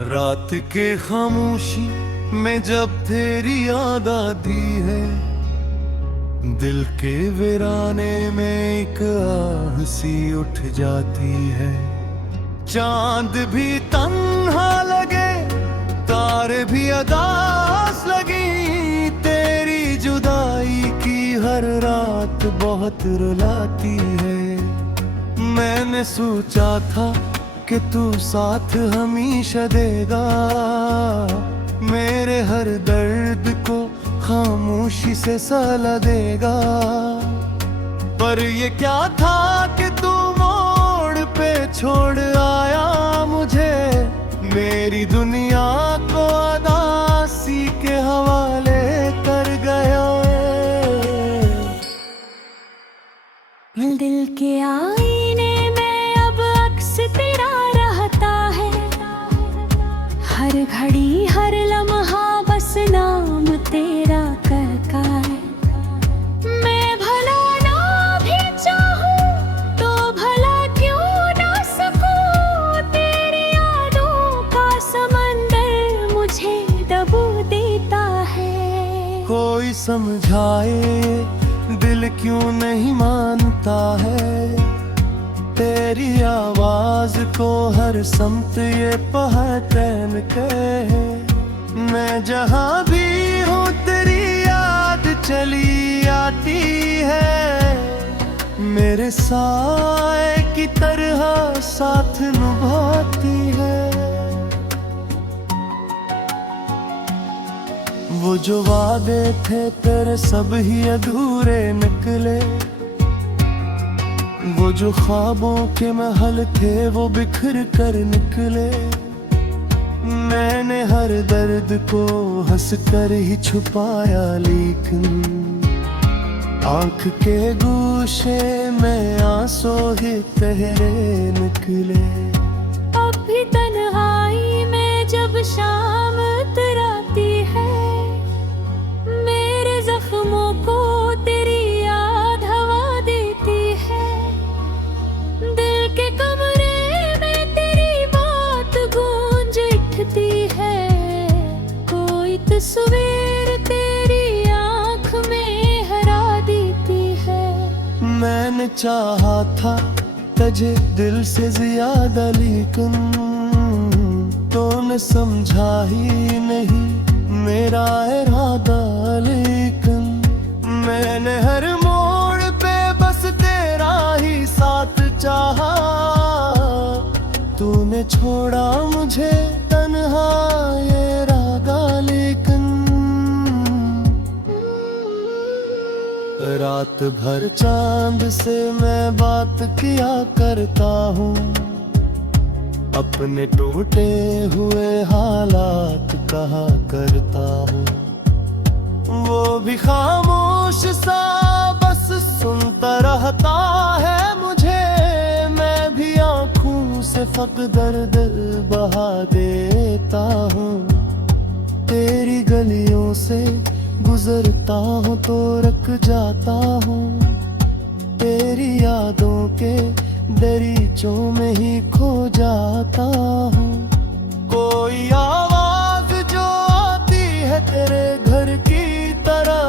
रात के खामोशी में जब तेरी याद आती है, दिल के वीराने में एक आह सी उठ जाती है। चांद भी तन्हा लगे, तारे भी अदास लगी, तेरी जुदाई की हर रात बहुत रुलाती है। मैंने सोचा था कि तू साथ हमेशा देगा, मेरे हर दर्द को खामोशी से सला देगा। पर ये क्या था कि तू मोड़ पे छोड़ आया मुझे, मेरी दुनिया को अदासी के हवाले कर गया। दिल के आईने में अब अक्स तेरा रहता है, हर घड़ी हर लम्हा बस नाम तेरा करता है। मैं भला ना भी चाहूं तो भला क्यों ना सकूं, तेरी यादों का समंदर मुझे दबो देता है। कोई समझाए दिल क्यों नहीं मानता है, तेरी आवाज को हर समत ये पहचान के। मैं जहाँ भी हूँ तेरी याद चली आती है, मेरे साए की तरह साथ निभाती है। वो जो वादे थे तेरे सब ही अधूरे निकले, वो जो ख्वाबों के महल थे वो बिखर कर निकले। मैंने हर दर्द को हंस कर ही छुपाया, लेकिन आँख के गोशे में आंसू ही तेरे निकले। अब भी तन्हाई में जब शाम उतराती है, मेरे जख्मों को तेरी याद हवा देती है। दिल के कमरे में तेरी बात गूंज उठती है, कोई तस्वीर तेरी आँख में हरा देती है। मैंने चाहा था तुझे दिल से ज्यादा, लेकिन तूने समझा ही नहीं मेरा इरादा। लेकिन मैंने हर मोड़ पे बस तेरा ही साथ चाहा, तूने छोड़ा मुझे तन्हा ये रागा। लेकिन रात भर चांद से मैं बात किया करता हूँ, अपने टूटे हुए हालात कहा करता हूँ। वो भी खामोश सा बस सुनता रहता है मुझे, मैं भी आँखों से फक दर्द बहा देता हूँ। तेरी गलियों से गुजरता हूँ तो रख जाता हूँ, तेरी यादों के दरीचों में ही खो जाता हूँ। कोई आवाज जो आती है तेरे घर की तरह,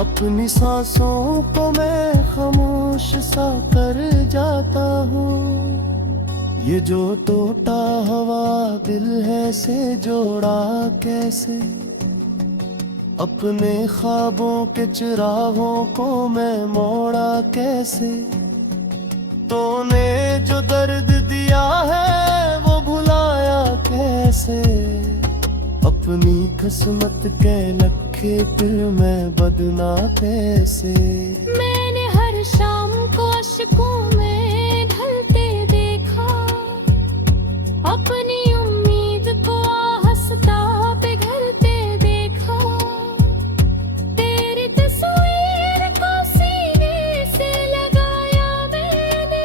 अपनी सांसों को मैं खामोश सा कर जाता हूँ। ये जो टूटा हुआ दिल है से जोड़ा कैसे, अपने ख्वाबों के चिरागों को मैं मोड़ा कैसे। तूने जो दर्द दिया है वो भुलाया कैसे, अपनी किस्मत के लखे फिर मैं बदना कैसे। मैंने हर शाम को अश्कों में ढलते देखा, अपनी उम्मीद को हंसता पिघलते देखा। तेरी तस्वीर को सीने से लगाया मैंने,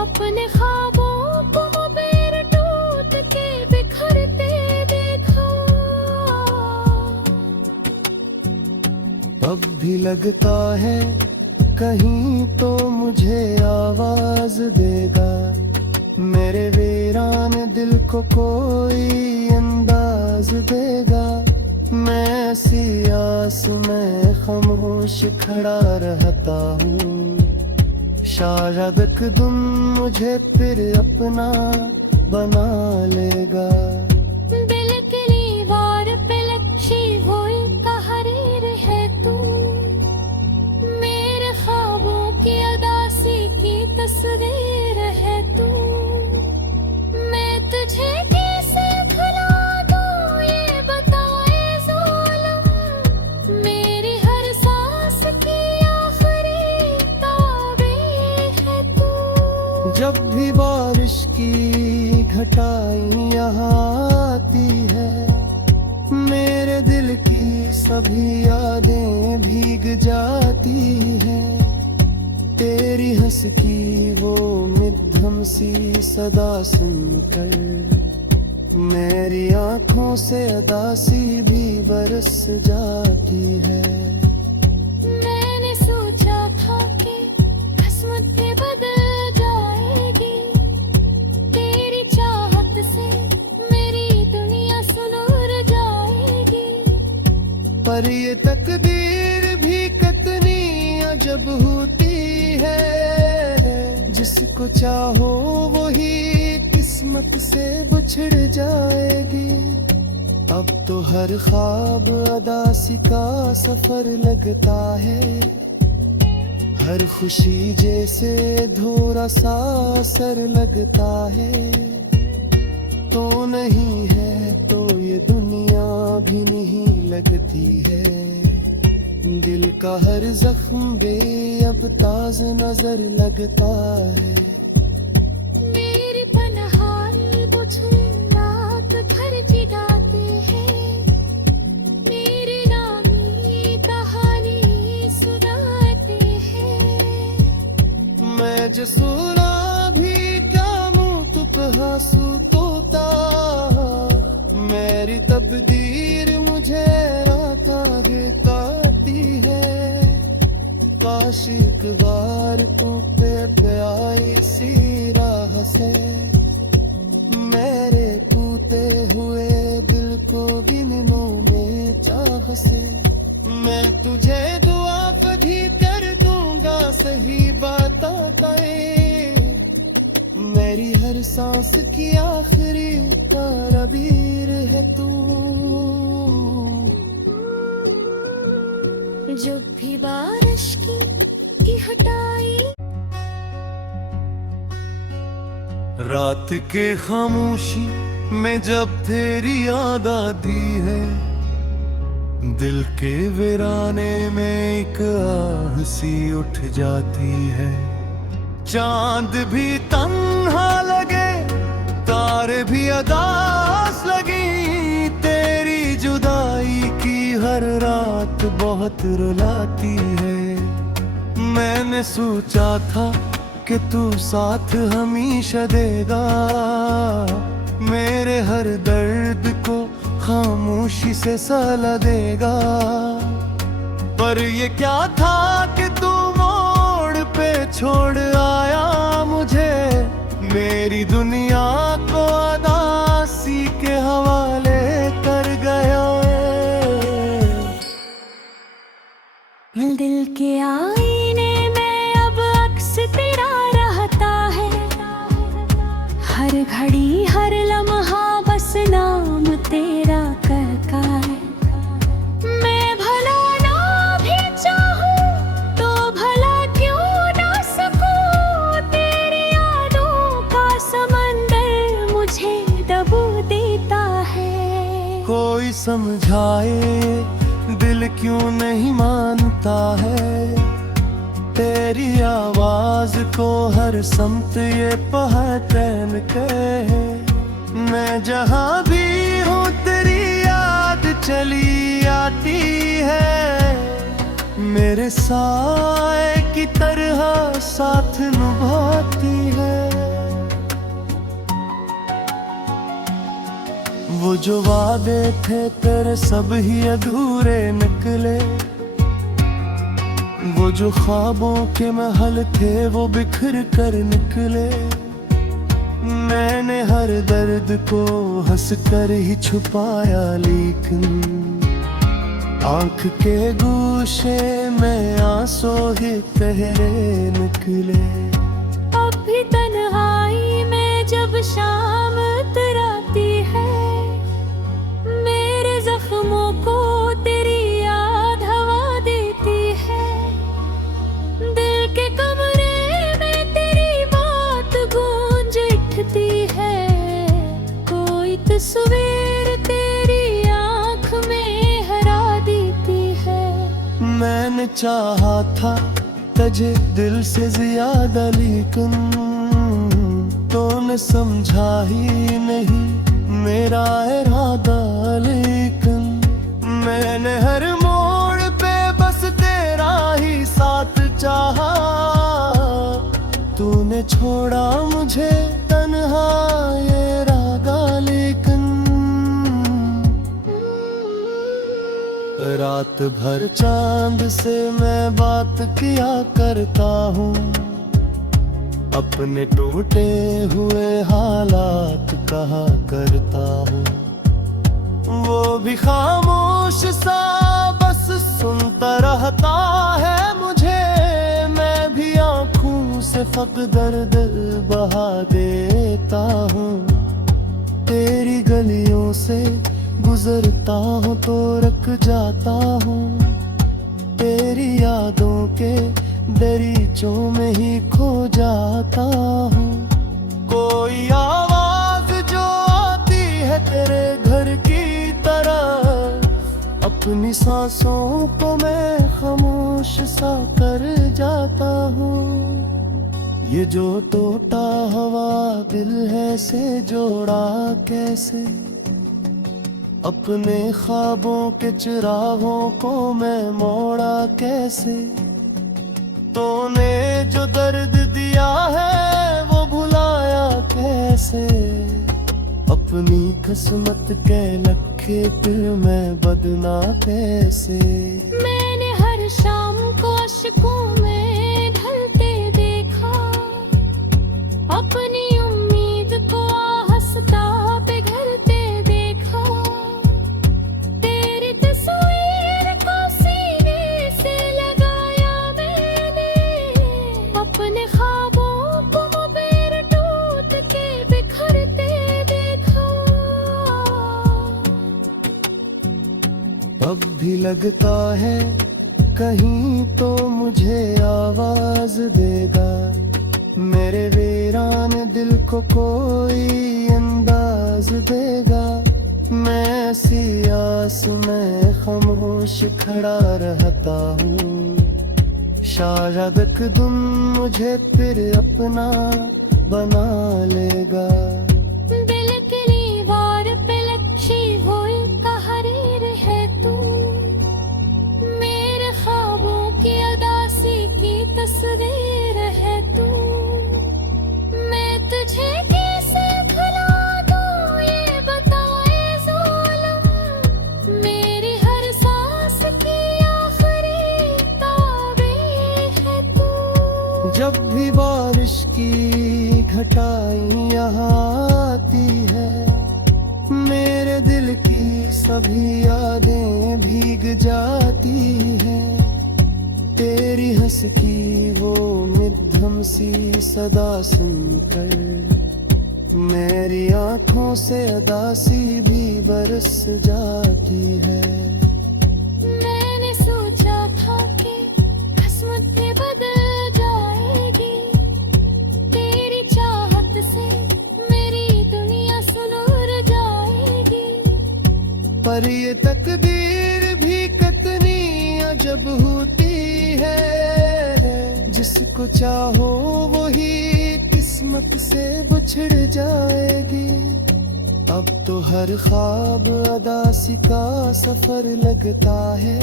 अपने ख्वाबों को पैर टूट के बिखरते देखा। अब भी लगता है कहीं तो मुझे आवाज देगा, मेरे वीरान दिल को कोई अंदाज देगा। मैं ऐसी आस में खामोश खड़ा रहता हूँ। शायद एक दिन मुझे फिर अपना बना लेगा। दिल की दीवार पे लक्षी हुई तहरीर है तू, मेरे ख्वाबों की अदासी की तस्वीर है तू। मैं तुझे कैसे भुला दूं ये बताए ज़ालिम, मेरी हर सांस की आखिरी ताबीर है तू। जब भी बारिश की घटाई यहाँ आती है, मेरे दिल की सभी यादें भीग जाती हैं। तेरी हंस की वो मध्यम सी सदा सुनकर मेरी आंखों से उदासी भी बरस जाती है। मैंने सोचा था कि किस्मतें बदल जाएगी, तेरी चाहत से मेरी दुनिया सुनूर जाएगी। पर ये तकदीर भी कितनी अजब होती है, जिसको चाहो वही किस्मत से बिछड़ जाएगी। अब तो हर ख्वाब अदासी का सफर लगता है, हर खुशी जैसे धोरा सा असर लगता है। तो नहीं है तो ये दुनिया भी नहीं लगती है। दिल का हर जख्म बेअब ताज नजर लगता है। मेरी पनहाल बुझे रात भर जिगाते हैं, मेरे नामी कहानी सुनाते हैं। मैं जो सुना भी क्या मुँह तुप हासू तोता, मेरी तकदीर मुझे रात आगे काटी है। काश एक बार तू पे आई सी राह से, मेरे टूटे हुए दिल को गिननों में चाह से। मैं तुझे दुआ कभी कर दूंगा सही बात आए, मेरी हर सांस की आखिरी तारबीर है तू। जब भी बारिश की हटाई, रात के खामोशी में जब तेरी याद आती है, दिल के वीराने में एक आह सी उठ जाती है। चांद भी तन्हा लगे, तारे भी अदास लगी, तेरी जुदाई की हर रात बहुत रुलाती है। मैंने सोचा था कि तू साथ हमेशा देगा, मेरे हर दर्द को खामोशी से सला देगा। पर ये क्या था कि तू मोड़ पे छोड़ आया मुझे, मेरी दुनिया को अदासी के हवाले कर गया। दिल के आईने में अब अक्स तेरा रहता है, हर घड़ी हर लम्हा बस नाम तेरा करता है। मैं भला ना भी चाहूं तो भला क्यों ना सकूं, तेरी यादों का समंदर मुझे दबो देता है। कोई समझाए दिल क्यों नहीं मानता है, तेरी आवाज को हर समत ये पहचान के। मैं जहाँ भी हूँ तेरी याद चली आती है, मेरे साए की तरह साथ निभाती है। वो जो वादे थे तेरे सब ही अधूरे निकले, वो जो ख्वाबों के महल थे वो बिखर कर निकले। दर्द को हंस कर ही छुपाया, लेकिन आंख के गोशे में आंसू ही तहरे निकले। अब भी तन्हाई में जब शाम उतराती है, मेरे जख्मों को तेरी याद हवा देती है। दिल के कमरे में तेरी बात गूंज उठती है, कोई तस्वीर तेरी आंख में हरा देती है। मैंने चाहा था तुझे दिल से ज्यादा, लेकिन तूने समझा ही नहीं मेरा इरादा। लेकिन मैंने हर मोड़ पे बस तेरा ही साथ चाहा, तूने छोड़ा मुझे तन्हा ये रागा। लेकिन रात भर चांद से मैं बात किया करता हूँ, अपने टूटे हुए हालात कहा करता हूँ। वो भी खामोश सा बस सुनता रहता है मुझे, मैं भी आंखों से फक दर्द बहा देता हूँ। तेरी गलियों से गुजरता हूँ तो रख जाता हूँ, तेरी यादों के दरीचों में ही खो जाता हूँ। कोई आवाज जो आती है तेरे घर की तरह, अपनी सांसों को मैं खामोश सा कर जाता हूँ। ये जो टूटा हुआ दिल है से जोड़ा कैसे, अपने ख्वाबों के चिरागों को मैं मोड़ा कैसे। तूने जो दर्द दिया है वो भुलाया कैसे, अपनी किस्मत के लखे फिर मैं बदना कैसे। मैंने हर शाम को अश्कों में ढलते देखा, अपनी उम्मीद को हंसता पिघलते देखा। तेरी तस्वीर को सीने से लगाया मैंने, अपने ख्वाबों को मुबेर टूट के बिखरते देखा। अब भी लगता है कहीं तो मुझे आवाज देगा, मेरे वीरान दिल को कोई अंदाज देगा। मैं ऐसी आस में खामोश खड़ा रहता हूँ, शायद एक दिन मुझे फिर अपना बना लेगा। दिल की दीवार पे लक्षी हुई तहरीर है तू, मेरे ख्वाबों की अदासी की तस्वीर है तू। मैं तुझे कैसे भुला दूं ये बताए ज़ालिम, मेरी हर सांस की आखिरी ताबीर है तू। जब भी बारिश की घटाई यहाँ आती है, मेरे दिल की सभी यादें भीग जाती हैं। तेरी हंस की वो मध्यम सी सदा सुनकर, मेरी आंखों से अदासी भी बरस जाती है। मैंने सोचा था कि किस्मतें बदल जाएगी, तेरी चाहत से मेरी दुनिया सुनूर जाएगी। पर ये तकदीर भी कितनी अजब होती है, जिसको चाहो वही किस्मत से बिछड़ जाएगी। अब तो हर ख्वाब अदासी का सफर लगता है,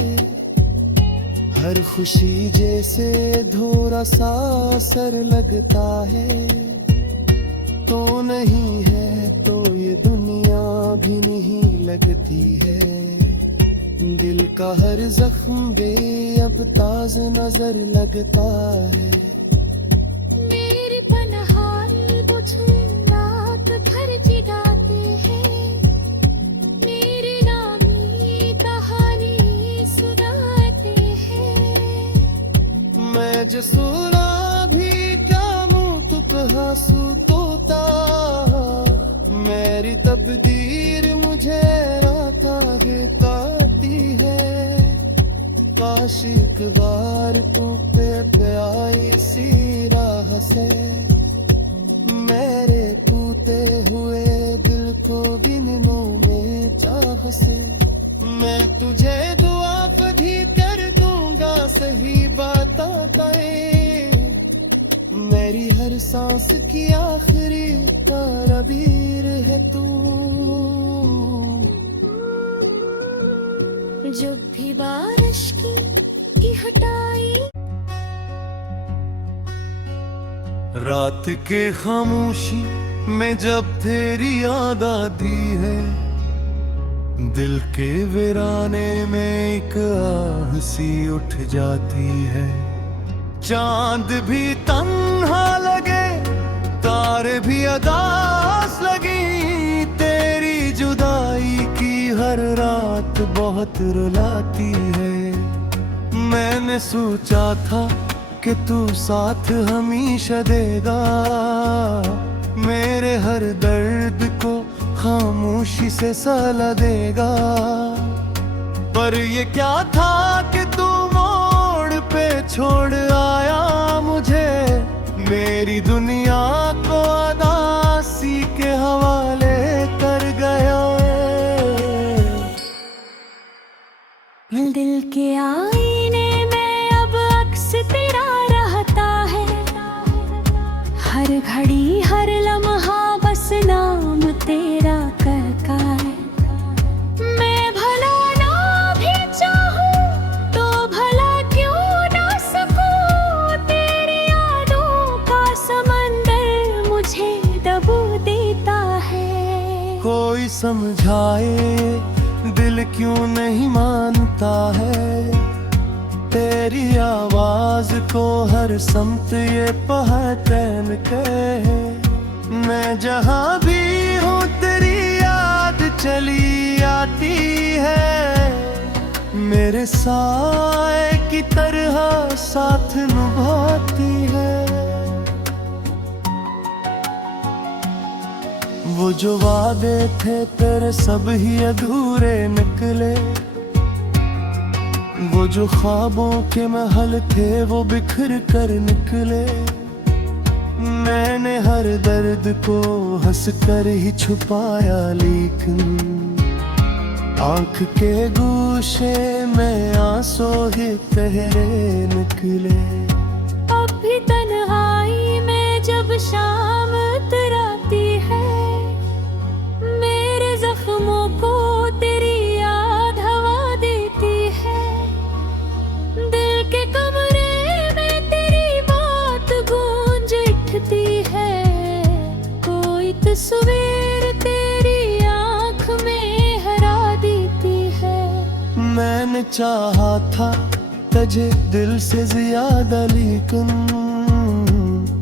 हर खुशी जैसे धोरा सा असर लगता है। तो नहीं है तो ये दुनिया भी नहीं लगती है, दिल का हर जख्म बे अब ताज नजर लगता है। मेरी पनहार बुझ रात भर जिदा तुझे सुना भी क्या मुँह तू कहा तोता, मेरी तकदीर मुझे राता कहती है। काश एक बार तू पे आई सी राह से, मेरे टूटे हुए दिल को गिननों में चाह से। मैं तुझे दुआ कभी कर दूंगा सही बात बताए, मेरी हर सांस की आखिरी तारबीर है तू। जब भी बारिश की हटाई, रात के खामोशी में जब तेरी याद आती है, दिल के वीराने में एक आह सी उठ जाती है। चांद भी तन्हा लगे, तारे भी अदास लगी, तेरी जुदाई की हर रात बहुत रुलाती है। मैंने सोचा था कि तू साथ हमेशा देगा, मेरे हर दर्द को खामोशी से सला देगा। पर ये क्या था कि तू मोड़ पे छोड़ आया मुझे, मेरी दुनिया को अदासी के हवाले कर गया। दिल के आईने में अब अक्स तेरा रहता है, हर घड़ी हर लम्हा बस नाम तेरा करता है। मैं भला ना भी चाहूं तो भला क्यों ना सकूं, तेरी यादों का समंदर मुझे दबो देता है। कोई समझाए दिल क्यों नहीं मानता है, तेरी आवाज को हर समत ये पहचान के। मैं जहाँ भी हूँ तेरी याद चली आती है, मेरे साए की तरह साथ निभाती है। वो जो वादे थे तेरे सब ही अधूरे निकले, वो जो ख्वाबों के महल थे वो बिखर कर निकले। मैंने हर दर्द को हंस कर ही छुपाया, लेकिन आंख के गोशे में आंसू ही तेरे निकले। अब भी तन्हाई में जब शाम उतराती है, मेरे जख्मों को तेरी याद हवा देती है। दिल के कमरे में तेरी बात गूंज उठती है, कोई तस्वीर तेरी आंख में हरा देती है। मैंने चाहा था तुझे दिल से ज्यादा, लेकिन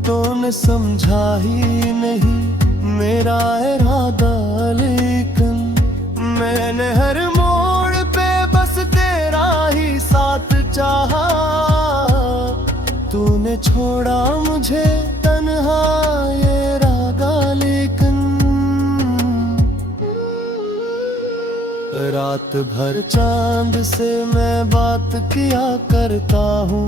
तूने समझा ही नहीं मेरा इरादा। लेकिन मैंने हर मोड़ पे बस तेरा ही साथ चाहा, तूने छोड़ा मुझे तन्हा ये रागा। लेकिन रात भर चांद से मैं बात किया करता हूँ,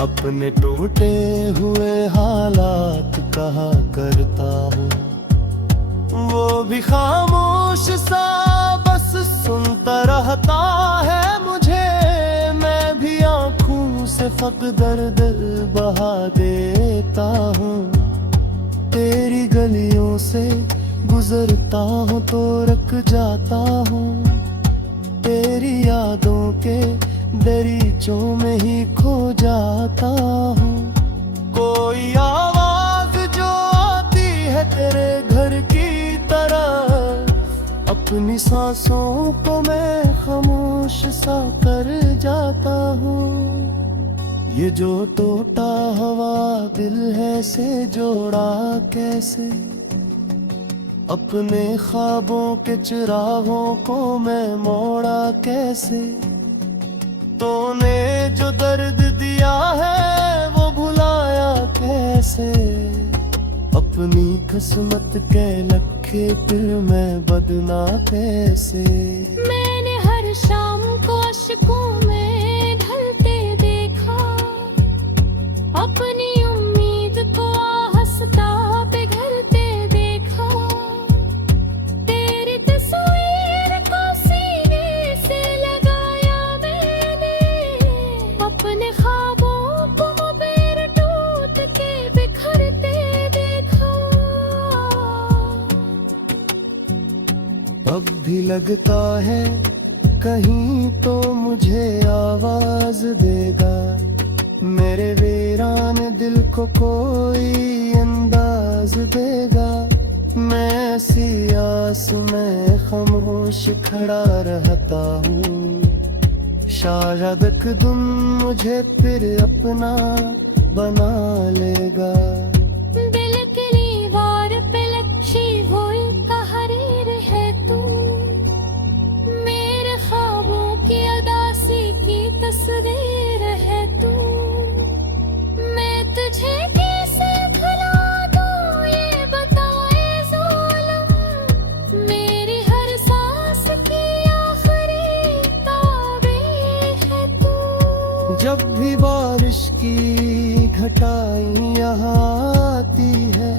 अपने टूटे हुए हालात कहा करता हूँ। वो भी खामोश सा बस सुनता रहता है मुझे, मैं भी आँखों से फक दर्द बहा देता हूँ। तेरी गलियों से गुजरता हूँ तो रुक जाता हूँ, तेरी यादों के दरीचों में ही खो जाता हूँ। कोई आवाज जो आती है तेरे घर की तरह, अपनी सांसों को मैं खामोश सा कर जाता हूँ। ये जो टूटा हुआ दिल है से जोड़ा कैसे, अपने ख्वाबों के चिरागों को मैं मोड़ा कैसे। तूने जो दर्द दिया है वो भुलाया कैसे। अपनी किस्मत के लखे फिर मैं बदना कैसे। मैंने हर शाम को अश्कों में ढलते देखा, अपनी उम्मीद को हंसता पिघलते देखा। तेरी तस्वीर को सीने से लगाया मैंने, अपने ख्वाबों को पैर टूट के बिखरते देखा। अब भी लगता है कहीं तो मुझे आवाज देगा, मेरे वीरान दिल को कोई अंदाज देगा। मैं ऐसी आस में खामोश खड़ा रहता हूँ, शायद एक दिन मुझे फिर अपना बना लेगा। दिल की दीवार पे लक्षी हुई तहरीर है तू, मेरे ख्वाबों की अदासी की तस्वीर है तू। मैं तुझे कैसे भुला दूं ये बताए ज़ालिम, मेरी हर सांस की आखिरी ताबीर है तू। जब भी बारिश की घटाई यहाँ आती है,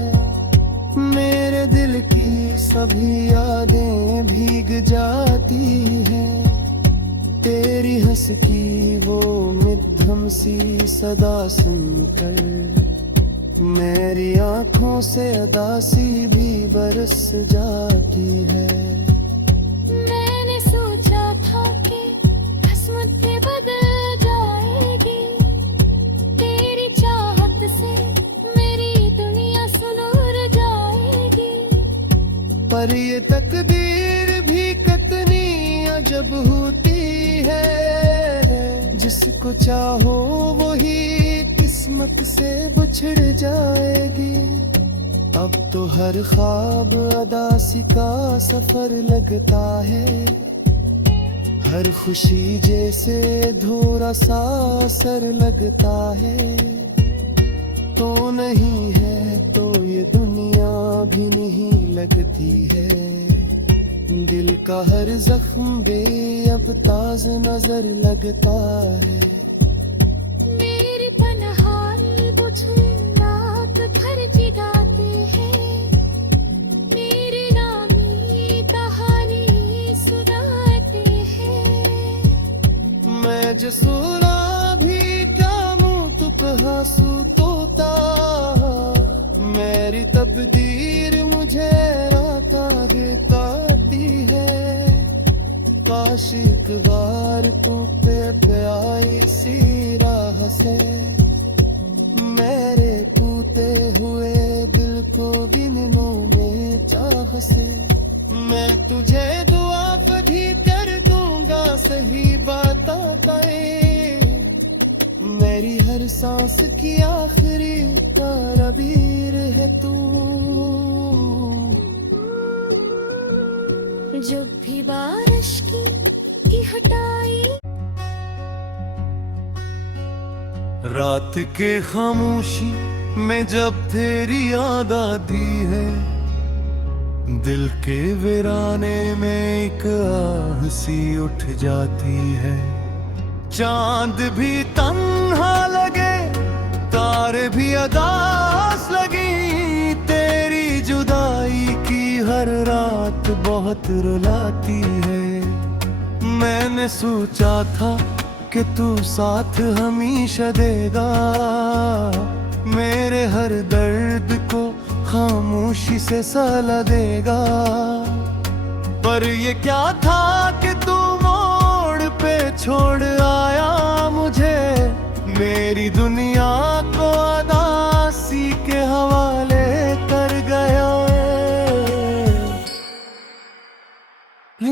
मेरे दिल की सभी यादें भीग जाती हैं। तेरी हंस की वो मध्यम सी सदा सुनकर, मेरी आंखों से अदासी भी बरस जाती है। मैंने सोचा था कि किस्मत भी बदल जाएगी, तेरी चाहत से मेरी दुनिया सुनूर जाएगी। पर ये तकदीर भी कितनी अजब होती है, जिसको चाहो वही किस्मत से बिछड़ जाएगी। अब तो हर ख्वाब अदासी का सफर लगता है, हर खुशी जैसे धोरा सा असर लगता है। तो नहीं है तो ये दुनिया भी नहीं लगती है, दिल का हर जख्म बेअब ताज नजर लगता है। मेरी तन्हाई बुझ रात भर जगाते हैं, मेरी नामी कहानी सुनाते हैं। मैं जो सुना भी क्या मुँह तुक हासू तोता, मेरी तकदीर मुझे रात बताती है। काश एक बार तू पे आई सी राह से, मेरे टूटे हुए दिल को गिनों में चाह से। मैं तुझे दुआ कभी कर दूंगा सही बात बताए, मेरी हर सांस की आखिरी तारबीर है तू। जब भी बारिश की हटाई, रात के खामोशी में जब तेरी याद आती है, दिल के वीराने में एक आह सी उठ जाती है। चांद भी तन्हा लगे, तारे भी अदास लगी, तेरी जुदाई की हर रात बहुत रुलाती है। मैंने सोचा था कि तू साथ हमेशा देगा, मेरे हर दर्द को खामोशी से सला देगा। पर ये क्या था कि तू मोड़ पे छोड़ आया मुझे, मेरी दुनिया को अदासी के हवाले कर गया।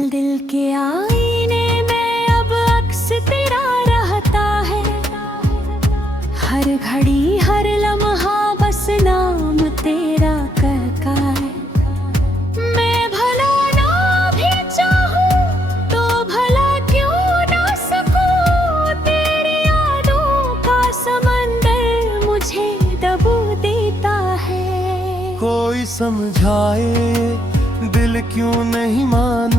दिल के आईने में अब अक्स तेरा रहता है, हर घड़ी हर लम्हा बस नाम तेरा कहता है। मैं भला ना भी चाहूं तो भला क्यों ना सकूं, कोई समझाए दिल क्यों नहीं मान